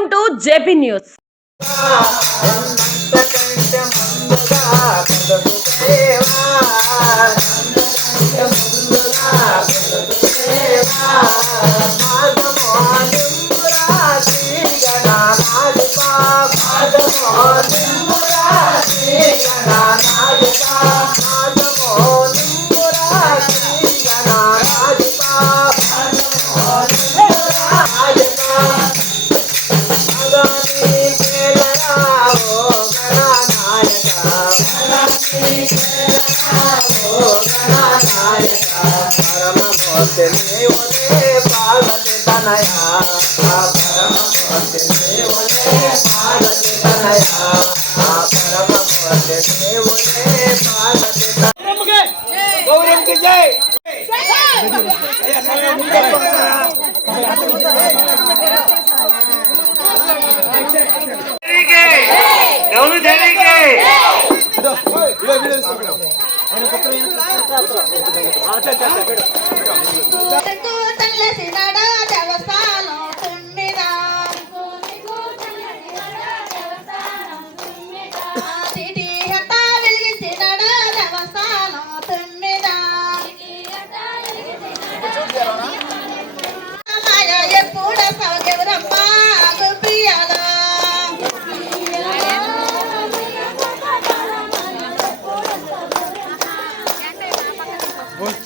Welcome to JP news. అంతకంటే ముందుగా నీవనే పార్వతి తనయా పరమ భక్తి నీవనే పార్వతి తనయా పరమ భక్తి నీవనే పార్వతి తనయా గౌరవకి జై ఎవరు జరిగే ಆಯ್ತು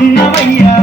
చిన్నవయ్యా